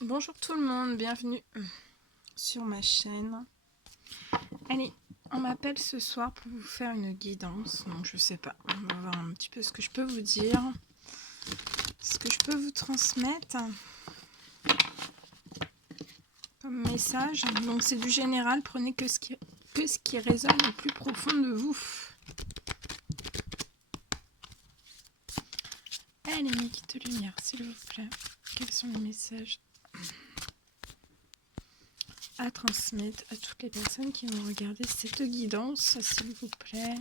Bonjour tout le monde, bienvenue sur ma chaîne. Allez, on m'appelle ce soir pour vous faire une guidance, donc je sais pas, on va voir un petit peu ce que je peux vous dire, ce que je peux vous transmettre comme message. Donc c'est du général, prenez que ce qui résonne le plus profond de vous. Allez, mes guides de lumière, s'il vous plaît, quels sont les messages à transmettre à toutes les personnes qui vont regarder cette guidance, s'il vous plaît.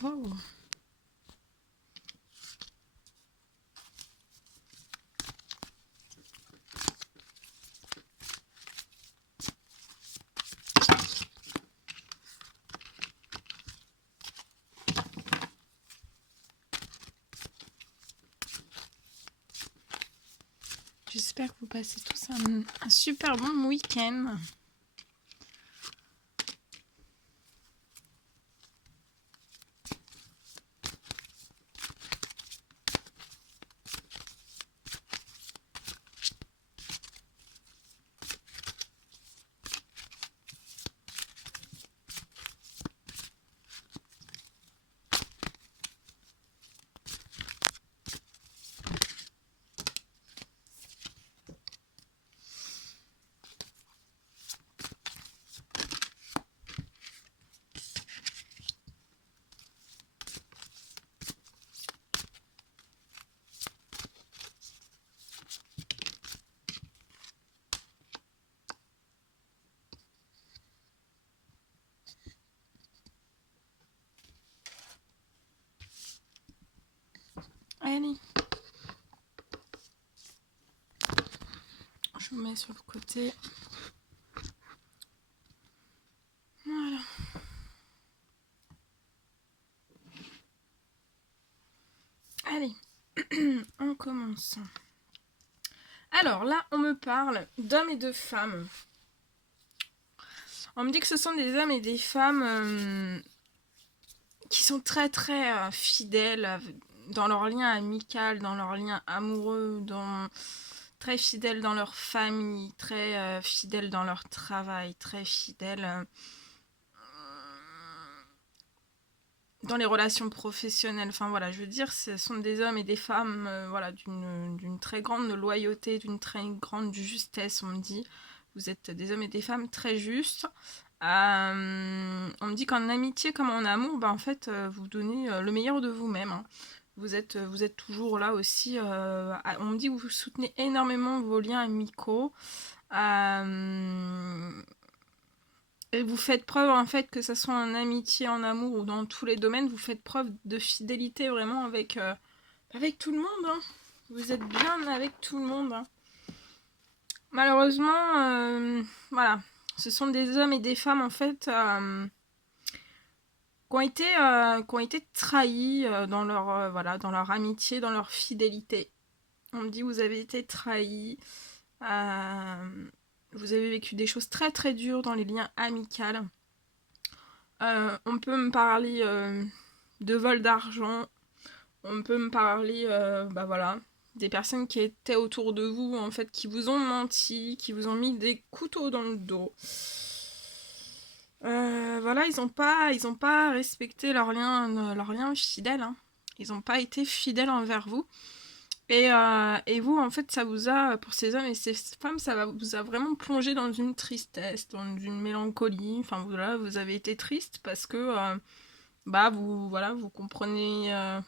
Oh. J'espère que vous passez tous un super bon week-end. Allez. Je vous mets sur le côté. Voilà. Allez, on commence. Alors là, on me parle d'hommes et de femmes. On me dit que ce sont des hommes et des femmes qui sont très très fidèles dans leur lien amical, dans leur lien amoureux, très fidèles dans leur famille, très fidèles dans leur travail, très fidèles dans les relations professionnelles. Enfin voilà, je veux dire, ce sont des hommes et des femmes voilà, d'une très grande loyauté, d'une très grande justesse, on me dit. Vous êtes des hommes et des femmes très justes. On me dit qu'en amitié comme en amour, en fait, vous donnez le meilleur de vous-même. Hein. Vous êtes toujours là aussi. On me dit que vous soutenez énormément vos liens amicaux. Et vous faites preuve, en fait, que ce soit en amitié, en amour ou dans tous les domaines, vous faites preuve de fidélité vraiment avec tout le monde. Hein. Vous êtes bien avec tout le monde. Hein. Malheureusement, voilà, ce sont des hommes et des femmes, en fait, qui ont été trahis dans dans leur amitié, dans leur fidélité. On me dit, vous avez été trahis. Vous avez vécu des choses très très dures dans les liens amicaux. On peut me parler de vol d'argent. On peut me parler, voilà, des personnes qui étaient autour de vous, en fait, qui vous ont menti, qui vous ont mis des couteaux dans le dos. Voilà, ils ont pas respecté leur lien fidèle. Hein. Ils n'ont pas été fidèles envers vous. Et vous, en fait, ça vous a, pour ces hommes et ces femmes, vous a vraiment plongé dans une tristesse, dans une mélancolie. Enfin, voilà, vous avez été triste parce que, vous comprenez.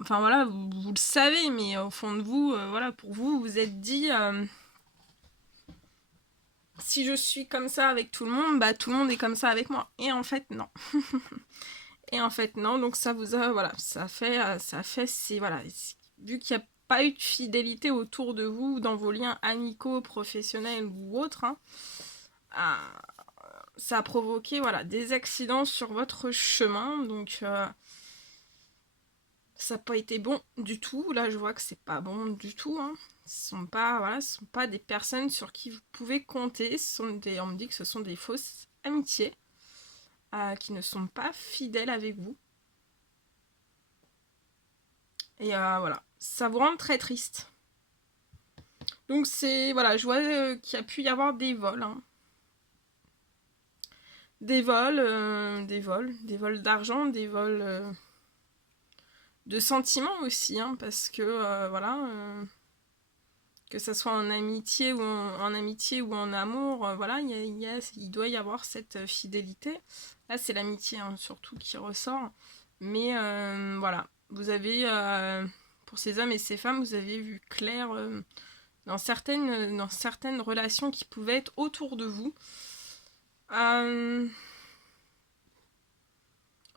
Enfin, voilà, vous le savez, mais au fond de vous, voilà, pour vous, vous êtes dit si je suis comme ça avec tout le monde, bah tout le monde est comme ça avec moi. Et en fait, non. Et en fait, non. Donc ça vous a, voilà, c'est, voilà, vu qu'il n'y a pas eu de fidélité autour de vous, dans vos liens amicaux, professionnels ou autres, hein, ça a provoqué, voilà, des accidents sur votre chemin. Donc ça n'a pas été bon du tout. Là, je vois que c'est pas bon du tout, hein. Ce sont pas, voilà, ce sont pas des personnes sur qui vous pouvez compter. On me dit que ce sont des fausses amitiés qui ne sont pas fidèles avec vous. Et voilà, ça vous rend très triste. Donc c'est, voilà, je vois qu'il y a pu y avoir des vols, hein. Des vols d'argent, des vols de sentiments aussi, hein, parce que voilà, que ça soit en amitié ou en amour, voilà, il doit y avoir cette fidélité. Là, c'est l'amitié, hein, surtout qui ressort. Mais voilà, vous avez, pour ces hommes et ces femmes, vous avez vu clair dans certaines relations qui pouvaient être autour de vous.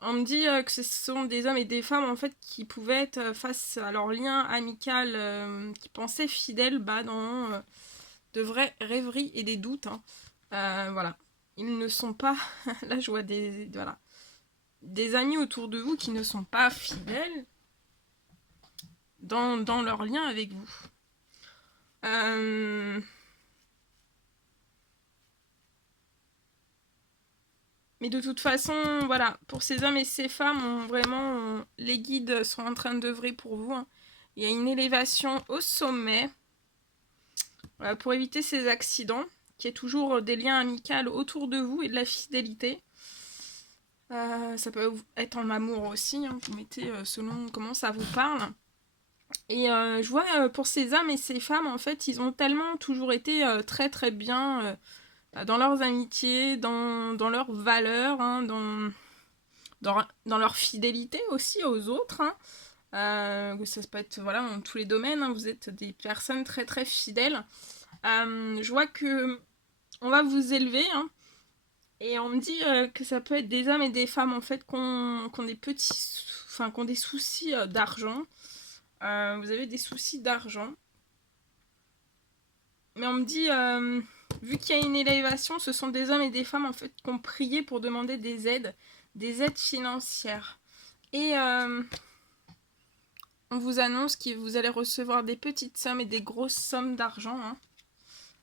On me dit que ce sont des hommes et des femmes en fait qui pouvaient être face à leur lien amical, qui pensaient fidèles dans de vraies rêveries et des doutes, hein. Voilà, ils ne sont pas. Là, je vois des amis autour de vous qui ne sont pas fidèles dans leur lien avec vous. Mais de toute façon, voilà, pour ces hommes et ces femmes, les guides sont en train d'œuvrer pour vous, hein. Il y a une élévation au sommet pour éviter ces accidents, qu'il y ait toujours des liens amicaux autour de vous et de la fidélité. Ça peut être en amour aussi, hein, vous mettez selon comment ça vous parle. Et je vois pour ces hommes et ces femmes, en fait, ils ont tellement toujours été très très bien dans leurs amitiés, dans leurs valeurs, hein, dans leur fidélité aussi aux autres, hein. Ça peut être voilà, dans tous les domaines, hein, vous êtes des personnes très très fidèles. Je vois que on va vous élever, hein, et on me dit que ça peut être des hommes et des femmes en fait qui ont des petits, enfin qui ont des soucis d'argent. Vous avez des soucis d'argent, mais on me dit vu qu'il y a une élévation, ce sont des hommes et des femmes en fait qui ont prié pour demander des aides financières. Et on vous annonce que vous allez recevoir des petites sommes et des grosses sommes d'argent, hein.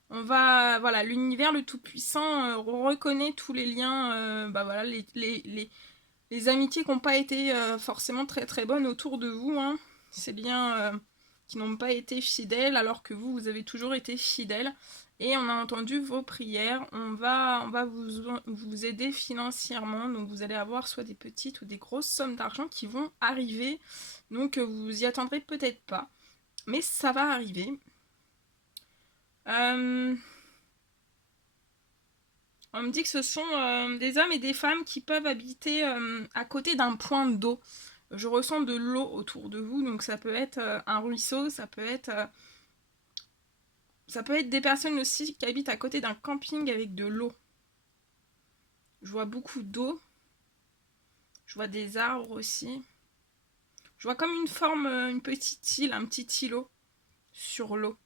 Voilà, l'univers le Tout-Puissant reconnaît tous les liens, voilà, les amitiés qui n'ont pas été forcément très très bonnes autour de vous, hein. Ces liens qui n'ont pas été fidèles alors que vous avez toujours été fidèles. Et on a entendu vos prières, on va vous aider financièrement, donc vous allez avoir soit des petites ou des grosses sommes d'argent qui vont arriver, donc vous y attendrez peut-être pas, mais ça va arriver. On me dit que ce sont des hommes et des femmes qui peuvent habiter à côté d'un point d'eau. Je ressens de l'eau autour de vous, donc ça peut être un ruisseau, ça peut être des personnes aussi qui habitent à côté d'un camping avec de l'eau. Je vois beaucoup d'eau. Je vois des arbres aussi. Je vois comme une petite île, un petit îlot sur l'eau.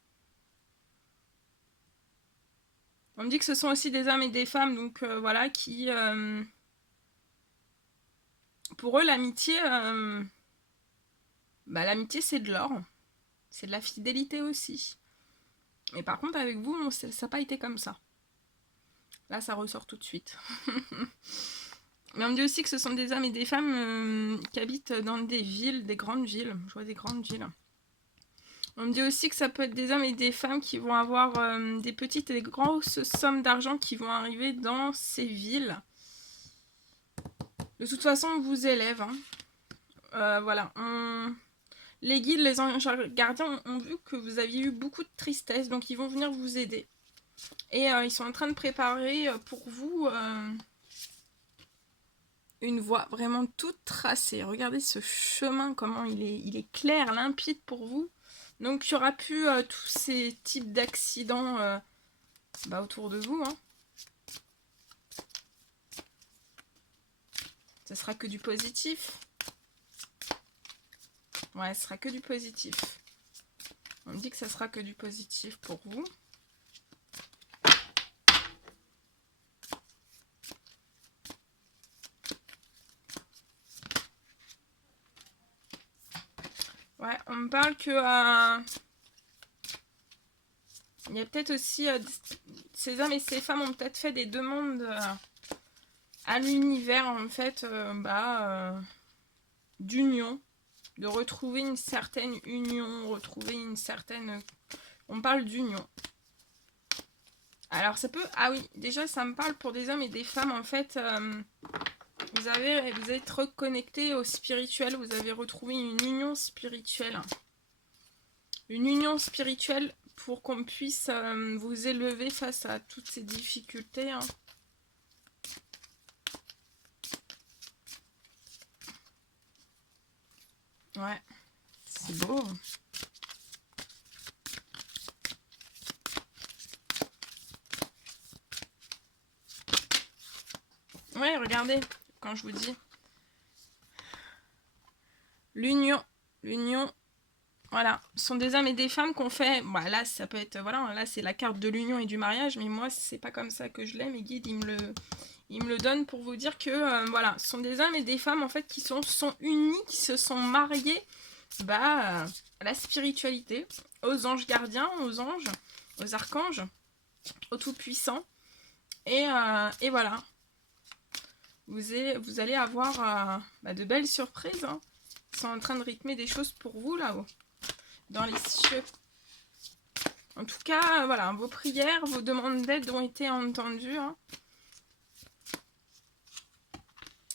On me dit que ce sont aussi des hommes et des femmes, donc voilà, qui... pour eux, l'amitié, l'amitié c'est de l'or. C'est de la fidélité aussi. Mais par contre, avec vous, ça n'a pas été comme ça. Là, ça ressort tout de suite. Mais on me dit aussi que ce sont des hommes et des femmes qui habitent dans des villes, des grandes villes. Je vois des grandes villes. On me dit aussi que ça peut être des hommes et des femmes qui vont avoir des petites et des grosses sommes d'argent qui vont arriver dans ces villes. De toute façon, on vous élève, hein. Voilà. Les guides, les anges gardiens ont vu que vous aviez eu beaucoup de tristesse, donc ils vont venir vous aider. Et ils sont en train de préparer pour vous une voie vraiment toute tracée. Regardez ce chemin, comment il est clair, limpide pour vous. Donc il n'y aura plus tous ces types d'accidents autour de vous. Hein. Ce sera que du positif. Ouais, ce sera que du positif. On me dit que ça sera que du positif pour vous. Ouais, on me parle que il y a peut-être aussi ces hommes et ces femmes ont peut-être fait des demandes à l'univers en fait d'union, de retrouver une certaine union, retrouver une certaine... On parle d'union. Alors ça peut... Ah oui, déjà ça me parle pour des hommes et des femmes en fait... vous êtes reconnecté au spirituel, vous avez retrouvé une union spirituelle. Une union spirituelle pour qu'on puisse vous élever face à toutes ces difficultés. Hein. Ouais, c'est beau. Ouais, regardez, quand je vous dis. L'union, voilà. Ce sont des hommes et des femmes qu'on fait... Bah, là, ça peut être... Voilà, là, c'est la carte de l'union et du mariage, mais moi, c'est pas comme ça que je l'aime. Mes guides, ils me le donnent pour vous dire que, voilà, ce sont des hommes et des femmes, en fait, qui sont unis, qui se sont mariés, à la spiritualité, aux anges gardiens, aux anges, aux archanges, au Tout-Puissant. Et voilà. Vous allez avoir de belles surprises. Hein. Ils sont en train de rythmer des choses pour vous, là-haut. Dans les cieux. En tout cas, voilà, vos prières, vos demandes d'aide ont été entendues. Hein.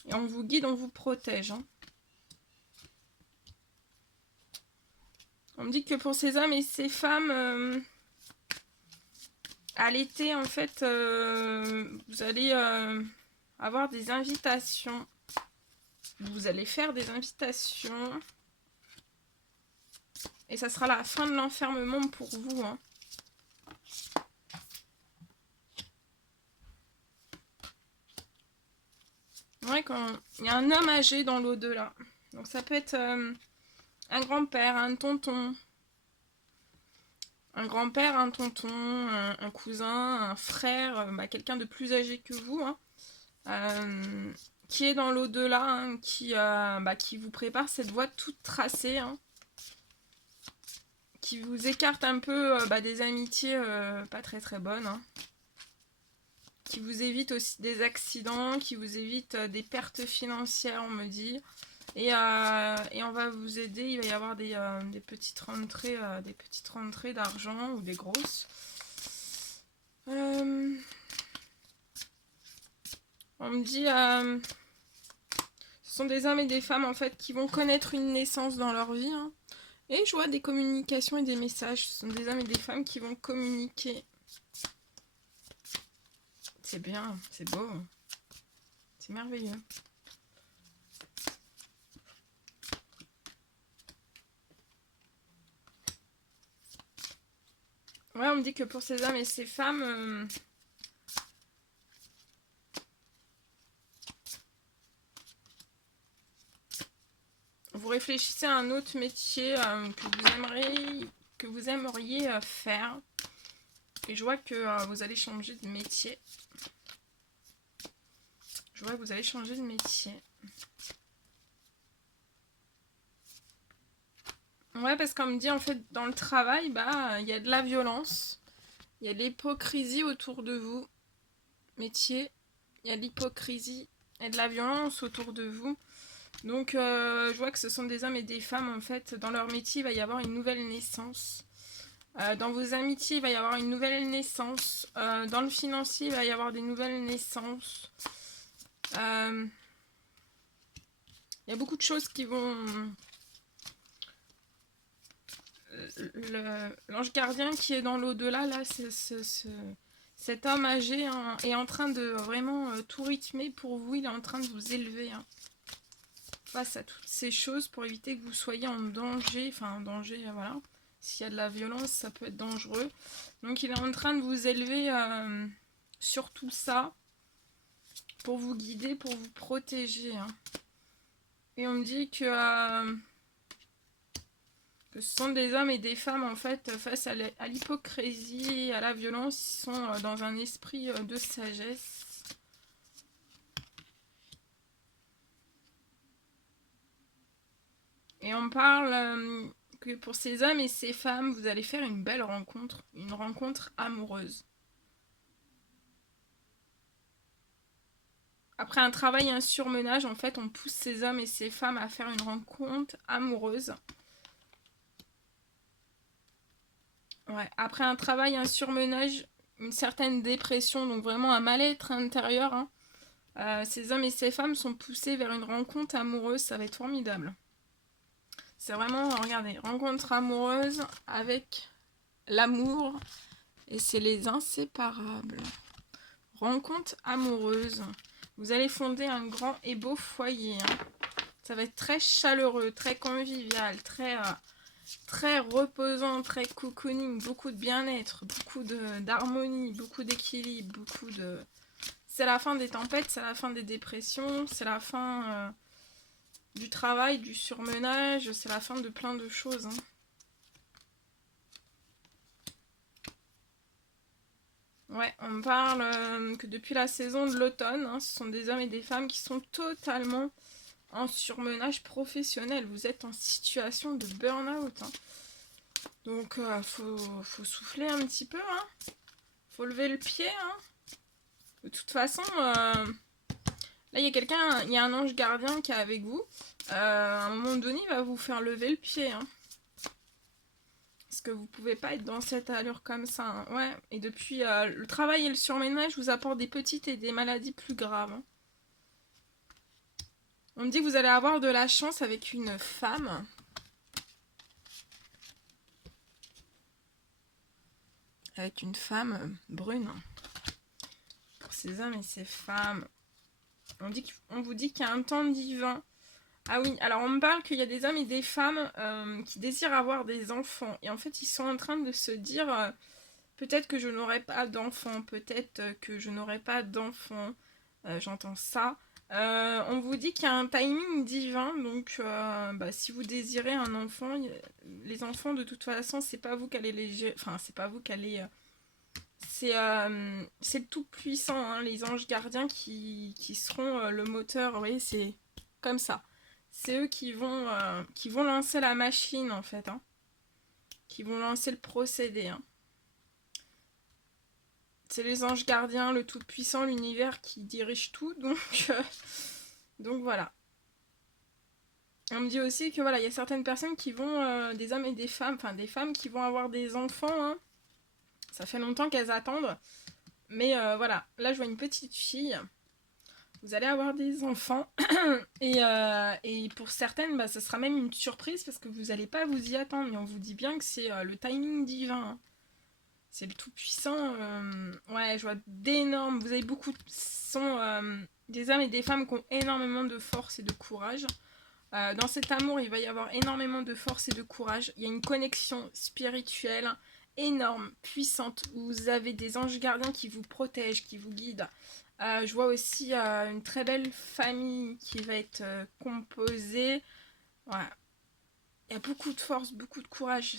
Et on vous guide, on vous protège. Hein. On me dit que pour ces hommes et ces femmes, à l'été, en fait, vous allez avoir des invitations. Vous allez faire des invitations. Et ça sera la fin de l'enfermement pour vous. Hein. Ouais, quand il y a un homme âgé dans l'au-delà. Donc ça peut être un grand-père, un tonton. Un grand-père, un tonton, un cousin, un frère, quelqu'un de plus âgé que vous. Hein, qui est dans l'au-delà, hein, qui vous prépare cette voie toute tracée. Hein. Qui vous écarte un peu des amitiés pas très très bonnes. Hein. Qui vous évite aussi des accidents, qui vous évite des pertes financières, on me dit. Et on va vous aider, il va y avoir des petites rentrées d'argent ou des grosses. On me dit, ce sont des hommes et des femmes en fait qui vont connaître une naissance dans leur vie. Hein. Et je vois des communications et des messages. Ce sont des hommes et des femmes qui vont communiquer. C'est bien, c'est beau. C'est merveilleux. Ouais, on me dit que pour ces hommes et ces femmes... vous réfléchissez à un autre métier que vous aimeriez faire. Et je vois que vous allez changer de métier. Je vois que vous allez changer de métier. Ouais, parce qu'on me dit, en fait, dans le travail, il y a de la violence. Il y a de l'hypocrisie autour de vous. Métier. Il y a de l'hypocrisie et de la violence autour de vous. Donc, je vois que ce sont des hommes et des femmes, en fait. Dans leur métier, il va y avoir une nouvelle naissance. Dans vos amitiés, il va y avoir une nouvelle naissance. Dans le financier, il va y avoir des nouvelles naissances. Il y a beaucoup de choses qui vont... L'ange gardien qui est dans l'au-delà, là, cet homme âgé hein, est en train de vraiment tout rythmer pour vous. Il est en train de vous élever hein, face à toutes ces choses pour éviter que vous soyez en danger. Enfin, en danger, voilà. S'il y a de la violence, ça peut être dangereux. Donc il est en train de vous élever sur tout ça pour vous guider, pour vous protéger. Hein. Et on me dit que ce sont des hommes et des femmes, en fait, face à l'hypocrisie et à la violence, ils sont dans un esprit de sagesse. Et on parle que pour ces hommes et ces femmes, vous allez faire une belle rencontre, une rencontre amoureuse. Après un travail et un surmenage, en fait, on pousse ces hommes et ces femmes à faire une rencontre amoureuse. Ouais. Après un travail, un surmenage, une certaine dépression, donc vraiment un mal-être intérieur, hein, ces hommes et ces femmes sont poussés vers une rencontre amoureuse, ça va être formidable. C'est vraiment, regardez, rencontre amoureuse avec l'amour, et c'est les inséparables. Rencontre amoureuse. Vous allez fonder un grand et beau foyer. Hein. Ça va être très chaleureux, très convivial, très reposant, très cocooning, beaucoup de bien-être, beaucoup d'harmonie, beaucoup d'équilibre, beaucoup de... C'est la fin des tempêtes, c'est la fin des dépressions, c'est la fin du travail, du surmenage, c'est la fin de plein de choses. Hein. Ouais, on me parle que depuis la saison de l'automne, hein, ce sont des hommes et des femmes qui sont totalement en surmenage professionnel. Vous êtes en situation de burn-out. Hein. Donc, faut souffler un petit peu. Hein. Faut lever le pied. Hein. De toute façon, là, il y a quelqu'un, il y a un ange gardien qui est avec vous. À un moment donné, il va vous faire lever le pied. Hein. Parce que vous pouvez pas être dans cette allure comme ça. Hein. Ouais, et depuis le travail et le surménage vous apportent des petites et des maladies plus graves. Hein. On me dit que vous allez avoir de la chance avec une femme. Avec une femme brune. Pour ces hommes et ces femmes. On vous dit qu'il y a un temps divin. Ah oui, alors on me parle qu'il y a des hommes et des femmes qui désirent avoir des enfants. Et en fait, ils sont en train de se dire peut-être que je n'aurai pas d'enfants, peut-être que je n'aurai pas d'enfants. J'entends ça. On vous dit qu'il y a un timing divin, donc si vous désirez un enfant, les enfants de toute façon, c'est pas vous qui allez les... Enfin, c'est pas vous qui allez... c'est le tout-puissant, hein, les anges gardiens qui seront le moteur, vous voyez, c'est comme ça. C'est eux qui vont lancer la machine, en fait, hein, qui vont lancer le procédé. Hein. C'est les anges gardiens, le tout-puissant, l'univers qui dirige tout, donc voilà. On me dit aussi que voilà, il y a certaines personnes qui vont, des hommes et des femmes, enfin des femmes qui vont avoir des enfants, hein. Ça fait longtemps qu'elles attendent. Mais voilà, là je vois une petite fille. Vous allez avoir des enfants. et pour certaines, ça sera même une surprise parce que vous n'allez pas vous y attendre. Mais on vous dit bien que c'est le timing divin. Hein. C'est le tout-puissant. Ouais, je vois d'énormes... Vous avez beaucoup... Ce sont des hommes et des femmes qui ont énormément de force et de courage. Dans cet amour, il va y avoir énormément de force et de courage. Il y a une connexion spirituelle énorme, puissante, où vous avez des anges gardiens qui vous protègent, qui vous guident. Je vois aussi une très belle famille qui va être composée. Voilà. Il y a beaucoup de force, beaucoup de courage.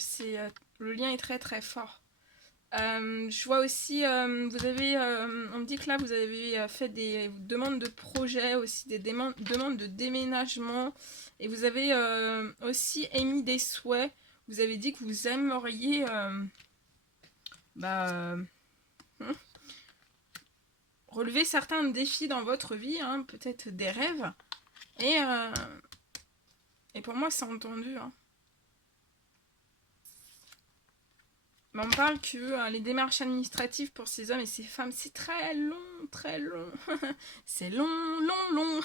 Le lien est très très fort. Je vois aussi, vous avez, on me dit que là vous avez fait des demandes de projet, aussi des demandes de déménagement, et vous avez aussi émis des souhaits. Vous avez dit que vous aimeriez relever certains défis dans votre vie, hein, peut-être des rêves, et pour moi c'est entendu. Hein. Mais on me parle que les démarches administratives pour ces hommes et ces femmes, c'est très long, très long. C'est long, long, long.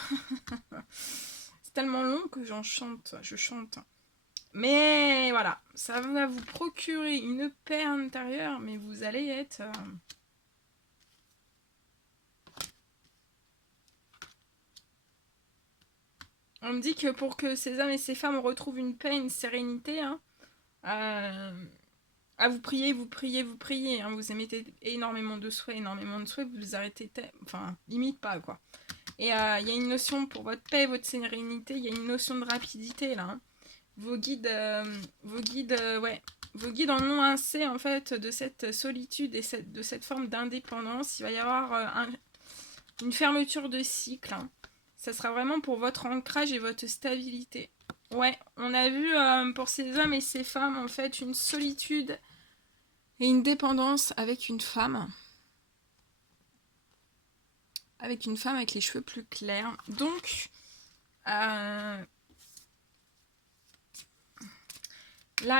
C'est tellement long que je chante. Mais voilà, ça va vous procurer une paix intérieure, mais vous allez être... On me dit que pour que ces hommes et ces femmes retrouvent une paix, une sérénité, hein, Ah, vous priez, vous priez, vous priez, hein, vous émettez énormément de souhaits, vous les arrêtez, enfin, limite pas, quoi. Et il y a une notion pour votre paix, votre sérénité, il y a une notion de rapidité, là. Hein. Vos guides, ouais, vos guides en ont assez, en fait, de cette solitude et de cette forme d'indépendance. Il va y avoir une fermeture de cycle. Hein. Ça sera vraiment pour votre ancrage et votre stabilité. Ouais, on a vu pour ces hommes et ces femmes, en fait, une solitude et une dépendance avec une femme. Avec une femme avec les cheveux plus clairs. Donc, là,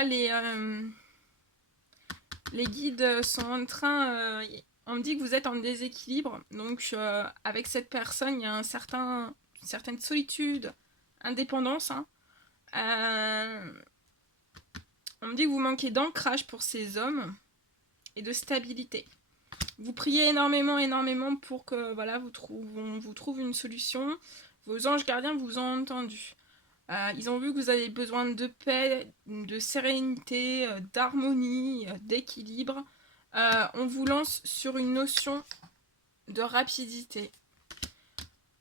les guides sont en train... on me dit que vous êtes en déséquilibre. Donc, avec cette personne, il y a une certaine solitude, indépendance. Hein. On me dit que vous manquez d'ancrage pour ces hommes et de stabilité. Vous priez énormément pour que voilà, vous trouve une solution. Vos anges gardiens vous ont entendu. Ils ont vu que vous avez besoin de paix, de sérénité, d'harmonie, d'équilibre. On vous lance sur une notion de rapidité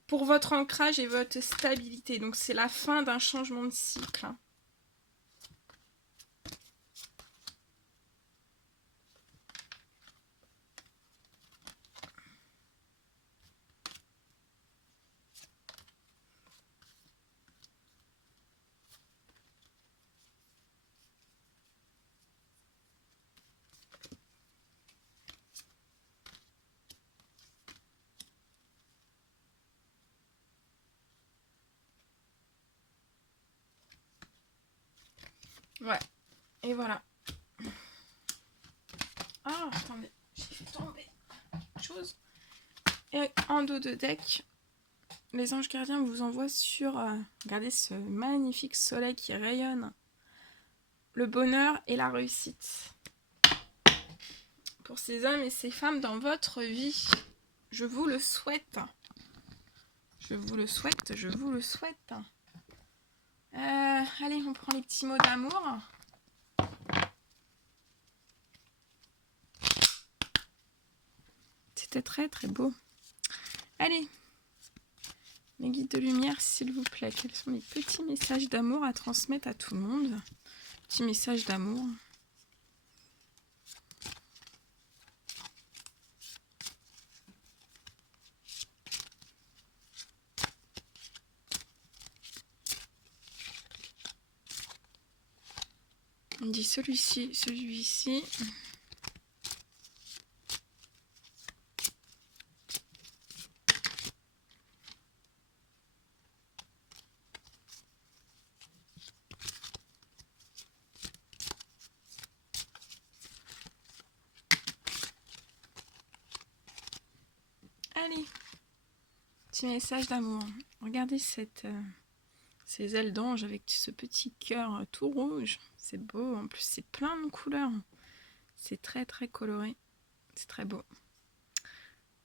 pour votre ancrage et votre stabilité. Donc c'est la fin d'un changement de cycle. Hein. Ouais, et voilà. Ah, attendez, j'ai fait tomber une chose. Et en dos de deck, les anges gardiens vous envoient sur... regardez ce magnifique soleil qui rayonne. Le bonheur et la réussite. Pour ces hommes et ces femmes dans votre vie. Je vous le souhaite. Je vous le souhaite, je vous le souhaite. Allez, on prend les petits mots d'amour. C'était très très beau. Allez, mes guides de lumière, s'il vous plaît, quels sont les petits messages d'amour à transmettre à tout le monde? Petits messages d'amour. On dit celui-ci, celui-ci. Allez, petit message d'amour. Regardez ces ailes d'ange avec ce petit cœur tout rouge. C'est beau, en plus c'est plein de couleurs. C'est très très coloré. C'est très beau.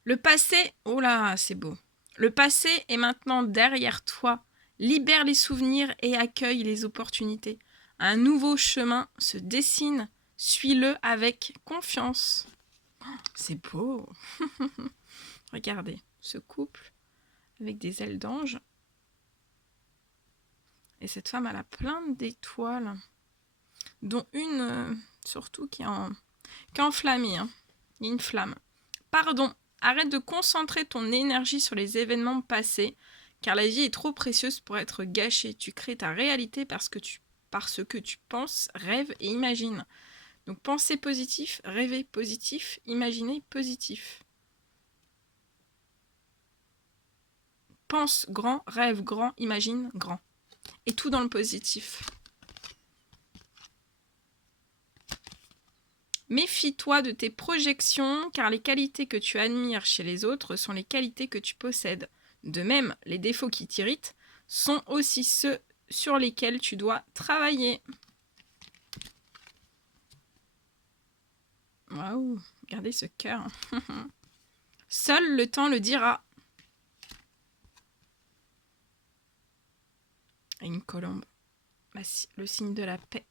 Le passé, oh là, c'est beau. Le passé est maintenant derrière toi. Libère les souvenirs et accueille les opportunités. Un nouveau chemin se dessine. Suis-le avec confiance. C'est beau. Regardez, ce couple avec des ailes d'ange. Et cette femme, elle a plein d'étoiles, dont une surtout qui est enflammée. Hein. Il y a une flamme. Pardon, arrête de concentrer ton énergie sur les événements passés, car la vie est trop précieuse pour être gâchée. Tu crées ta réalité parce que tu penses, rêves et imagines. Donc penser positif, rêver positif, imaginer positif. Pense grand, rêve grand, imagine grand. Et tout dans le positif. Méfie-toi de tes projections, car les qualités que tu admires chez les autres sont les qualités que tu possèdes. De même, les défauts qui t'irritent sont aussi ceux sur lesquels tu dois travailler. Waouh, regardez ce cœur. Seul le temps le dira. Et une colombe, le signe de la paix.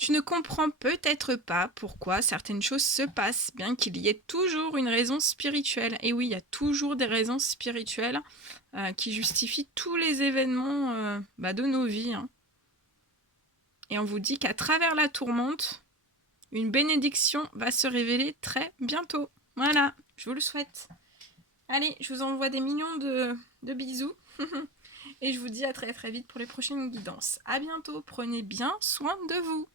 Tu ne comprends peut-être pas pourquoi certaines choses se passent, bien qu'il y ait toujours une raison spirituelle. Et oui, il y a toujours des raisons spirituelles qui justifient tous les événements de nos vies. Hein. Et on vous dit qu'à travers la tourmente, une bénédiction va se révéler très bientôt. Voilà, je vous le souhaite. Allez, je vous envoie des millions de bisous. Et je vous dis à très très vite pour les prochaines guidances. À bientôt, prenez bien soin de vous.